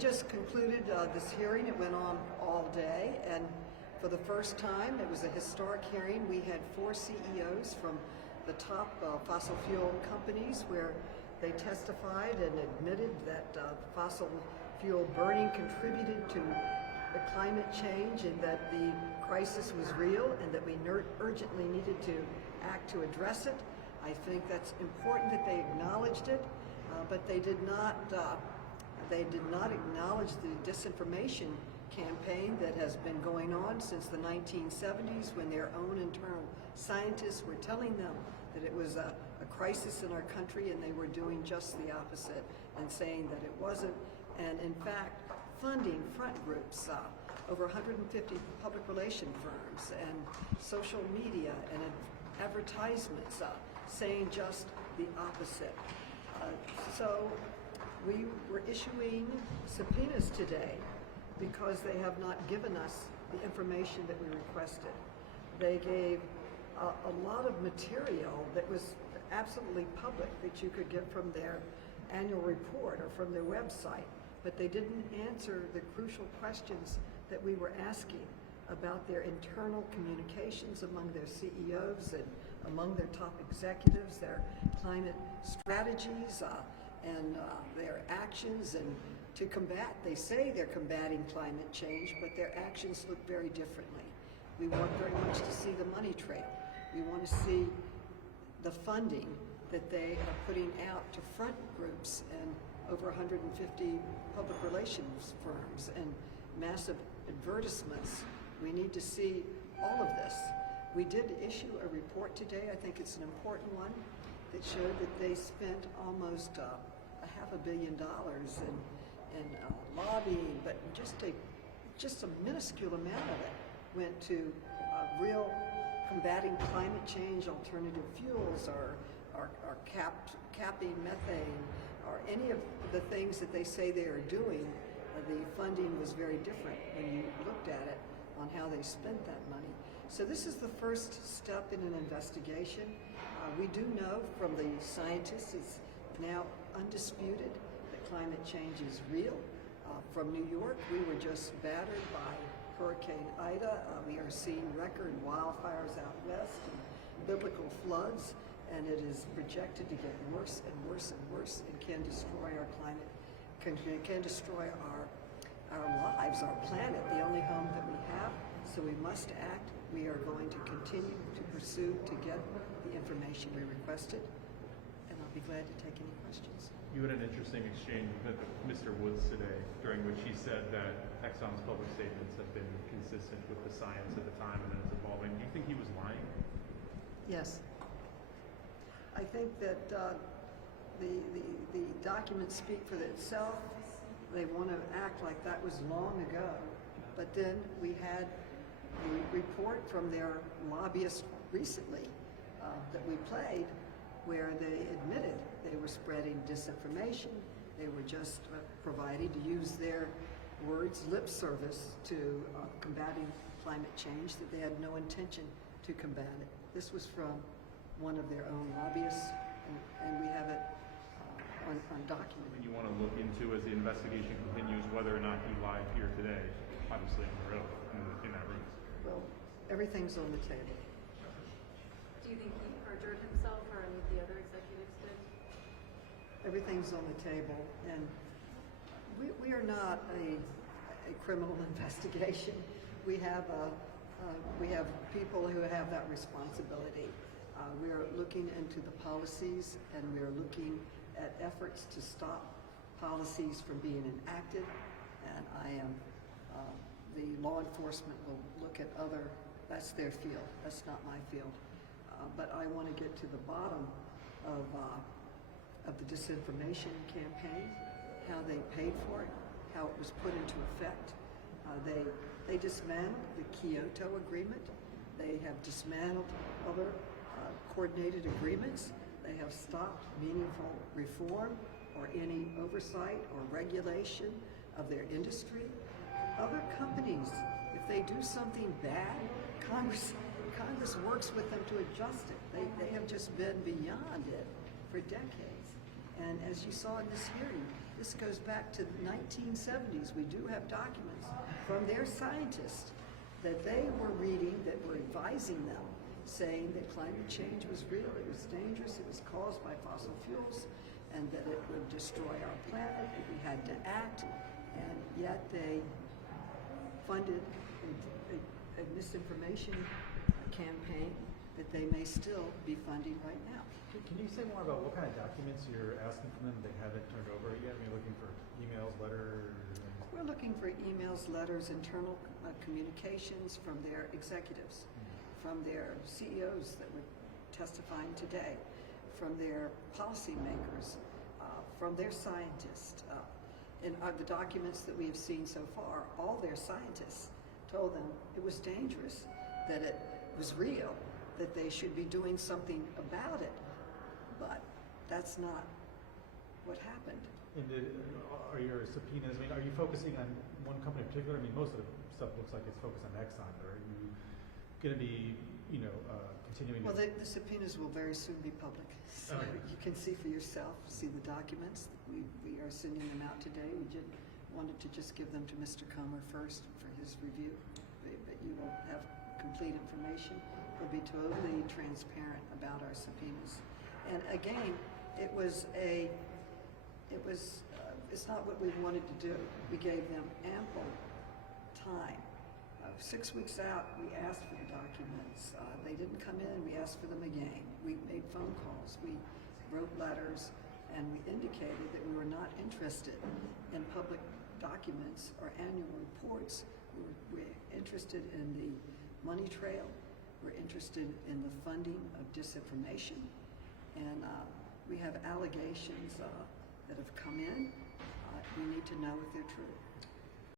just concluded this hearing. It went on all day, and for the first time, it was a historic hearing. We had 4 CEOs from the top fossil fuel companies where they testified and admitted that fossil fuel burning contributed to the climate change and that the crisis was real and that we urgently needed to act to address it. I think that's important that they acknowledged it, but they did not acknowledge the disinformation campaign that has been going on since the 1970s, when their own internal scientists were telling them that it was a crisis in our country, and they were doing just the opposite and saying that it wasn't. And in fact, funding front groups, over 150 public relation firms and social media and advertisements saying just the opposite. So we were issuing subpoenas today because they have not given us the information that we requested. They gave a lot of material that was absolutely public that you could get from their annual report or from their website, but they didn't answer the crucial questions that we were asking about their internal communications among their CEOs and among their top executives, their climate strategies and their actions, and to combat, they say they're combating climate change, but their actions look very differently. We want very much to see the money trail. We want to see the funding that they are putting out to front groups and over 150 public relations firms and massive advertisements. We need to see all of this. We did issue a report today, I think it's an important one, that showed that they spent almost $500 million in lobbying, but just a minuscule amount of it went to real combating climate change, alternative fuels, or capping methane, or any of the things that they say they are doing. The funding was very different when you looked at it on how they spent that money. So this is the first step in an investigation. We do know from the scientists, it's now undisputed that climate change is real. From New York, we were just battered by Hurricane Ida. We are seeing record wildfires out west and biblical floods, and it is projected to get worse and worse and worse, and can destroy our climate, can destroy our lives, our planet, the only home that we have. So we must act. We are going to continue to pursue to get the information we requested, and I'll be glad to take any questions. You had an interesting exchange with Mr. Woods today, during which he said that Exxon's public statements have been consistent with the science at the time and that it's evolving. Do you think he was lying? Yes. I think that the documents speak for itself. They want to act like that was long ago. But then we had the report from their lobbyist recently that we played, where they admitted they were spreading disinformation. They were just providing, to use their words, lip service to combating climate change, that they had no intention to combat it. This was from one of their own lobbyists, and we have it on document. And you want to look into, as the investigation continues, whether or not he lied here today, obviously on the road, in that room. Well, everything's on the table. Do you think he perjured himself, or any of the other executives did? Everything's on the table, and we are not a criminal investigation. We have people who have that responsibility. We are looking into the policies, and we are looking at efforts to stop policies from being enacted. And the law enforcement will look at that's their field. That's not my field. But I want to get to the bottom of the disinformation campaign, how they paid for it, how it was put into effect. They dismantled the Kyoto Agreement. They have dismantled other coordinated agreements. They have stopped meaningful reform or any oversight or regulation of their industry. Other companies, if they do something bad, Congress works with them to adjust it. They have just been beyond it for decades. And as you saw in this hearing, This goes back to the 1970s. We do have documents from their scientists that they were reading, that were advising them, saying that climate change was real, it was dangerous, it was caused by fossil fuels, and that it would destroy our planet, and we had to act, and yet they funded a misinformation campaign that they may still be funding right now. Can you say more about what kind of documents you're asking from them they haven't turned over yet? You're looking for emails, letters? We're looking for emails, letters, internal communications from their executives, from their CEOs that were testifying today, from their policymakers, from their scientists. In the documents that we have seen so far, all their scientists told them it was dangerous, that it was real, that they should be doing something about it. But that's not what happened. And are your subpoenas, I mean, are you focusing on one company in particular? I mean, most of the stuff looks like it's focused on Exxon, but are you going to be, continuing Well, to... the subpoenas will very soon be public. So you can see for yourself, see the documents. We are sending them out today. We wanted to just give them to Mr. Comer first for his review. But you will have complete information. We'll be totally transparent about our subpoenas. And again, it's not what we wanted to do. We gave them ample time. 6 weeks out, we asked for the documents. They didn't come in, we asked for them again. We made phone calls, we wrote letters, and we indicated that we were not interested in public documents or annual reports. We're interested in the money trail. We're interested in the funding of disinformation. And we have allegations that have come in. We need to know if they're true.